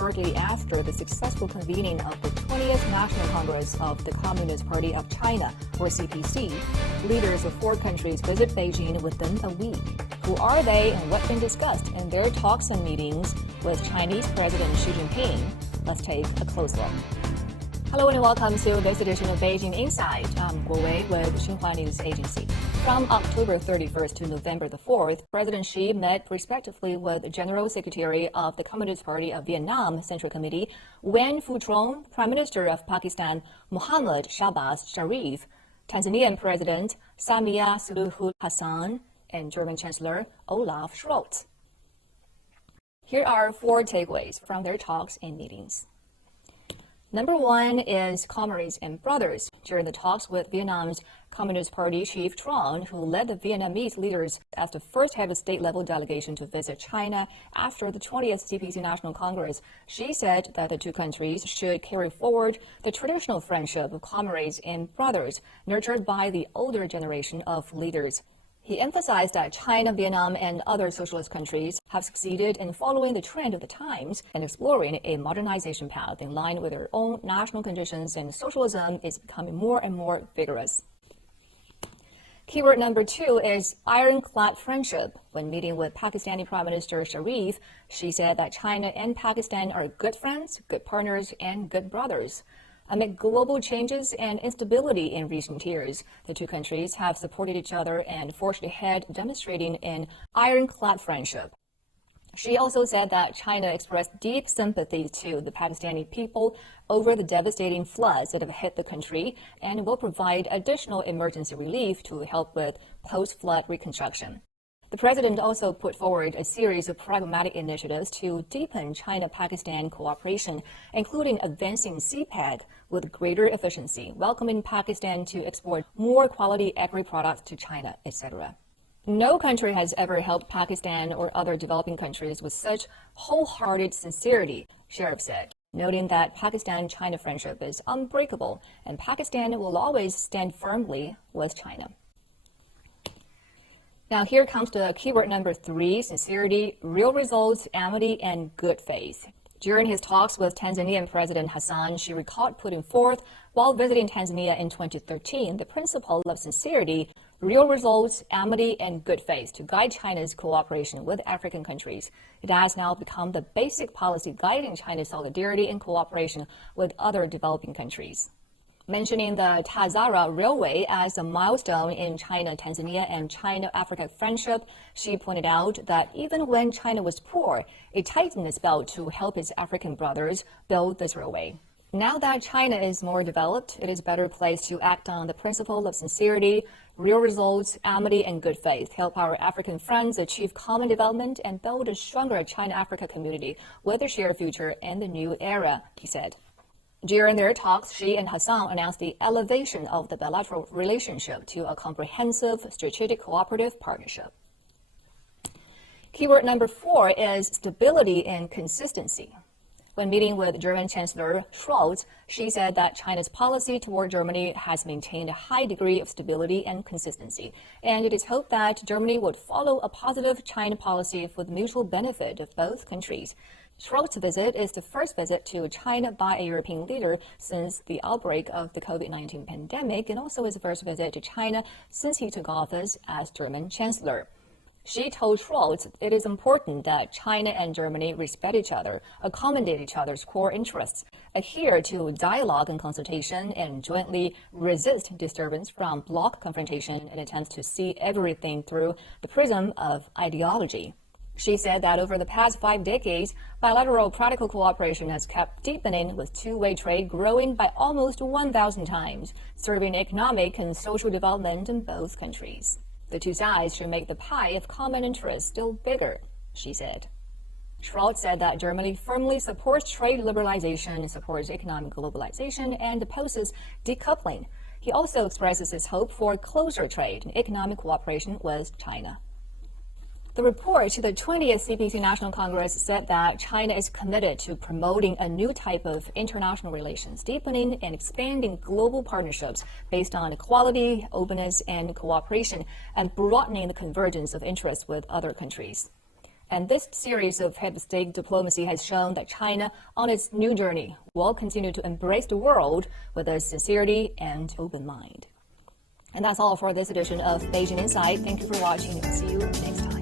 shortly after the successful convening of the 20th National Congress of the Communist Party of China, or CPC. Leaders of 4 countries visit Beijing within a week. Who are they and what's been discussed in their talks and meetings with Chinese President Xi Jinping? Let's take a close look. Hello and welcome to this edition of Beijing Insight. I'm Guo Wei with Xinhua News Agency. From October 31st to November the 4th, President Xi met respectively with General Secretary of the Communist Party of Vietnam Central Committee, Nguyen Phu Trong, Prime Minister of Pakistan, Mohammad Shahbaz Sharif, Tanzanian President Samia Suluhu Hassan, and German Chancellor Olaf Scholz. Here are 4 takeaways from their talks and meetings. Number 1 is comrades and brothers. During the talks with Vietnam's Communist Party Chief Tran, who led the Vietnamese leaders as the first head of state-level delegation to visit China after the 20th CPC National Congress, Xi said that the 2 countries should carry forward the traditional friendship of comrades and brothers nurtured by the older generation of leaders. He emphasized that China, Vietnam, and other socialist countries have succeeded in following the trend of the times and exploring a modernization path in line with their own national conditions, and socialism is becoming more and more vigorous. Keyword number 2 is ironclad friendship. When meeting with Pakistani Prime Minister Sharif, Xi said that China and Pakistan are good friends, good partners, and good brothers. Amid global changes and instability in recent years, the 2 countries have supported each other and forged ahead, demonstrating an ironclad friendship. Xi also said that China expressed deep sympathy to the Pakistani people over the devastating floods that have hit the country and will provide additional emergency relief to help with post-flood reconstruction. The president also put forward a series of pragmatic initiatives to deepen China-Pakistan cooperation, including advancing CPED with greater efficiency, welcoming Pakistan to export more quality agri-products to China, etc. No country has ever helped Pakistan or other developing countries with such wholehearted sincerity, Sharif said, noting that Pakistan-China friendship is unbreakable and Pakistan will always stand firmly with China. Now here comes the keyword number 3, sincerity, real results, amity, and good faith. During his talks with Tanzanian President Hassan, Xi recalled putting forth, while visiting Tanzania in 2013, the principle of sincerity, real results, amity, and good faith to guide China's cooperation with African countries. It has now become the basic policy guiding China's solidarity and cooperation with other developing countries. Mentioning the Tazara Railway as a milestone in China, Tanzania, and China-Africa friendship, Xi pointed out that even when China was poor, it tightened its belt to help its African brothers build this railway. Now that China is more developed, it is better placed to act on the principle of sincerity, real results, amity, and good faith, help our African friends achieve common development, and build a stronger China-Africa community with a shared future in the new era, he said. During their talks, Xi and Hassan announced the elevation of the bilateral relationship to a comprehensive strategic cooperative partnership. Keyword number 4 is stability and consistency. When meeting with German Chancellor Scholz, Xi said that China's policy toward Germany has maintained a high degree of stability and consistency, and it is hoped that Germany would follow a positive China policy for the mutual benefit of both countries. Scholz's visit is the first visit to China by a European leader since the outbreak of the COVID-19 pandemic, and also his first visit to China since he took office as German Chancellor. Xi told Scholz it is important that China and Germany respect each other, accommodate each other's core interests, adhere to dialogue and consultation, and jointly resist disturbance from bloc confrontation and attempts to see everything through the prism of ideology. Xi said that over the past 5 decades, bilateral practical cooperation has kept deepening, with two-way trade growing by almost 1,000 times, serving economic and social development in both countries. The 2 sides should make the pie of common interest still bigger, Xi said. Scholz said that Germany firmly supports trade liberalization, supports economic globalization, and opposes decoupling. He also expresses his hope for closer trade and economic cooperation with China. The report to the 20th CPC National Congress said that China is committed to promoting a new type of international relations, deepening and expanding global partnerships based on equality, openness, and cooperation, and broadening the convergence of interests with other countries. And this series of head of state diplomacy has shown that China, on its new journey, will continue to embrace the world with a sincerity and open mind. And that's all for this edition of Beijing Insight. Thank you for watching and see you next time.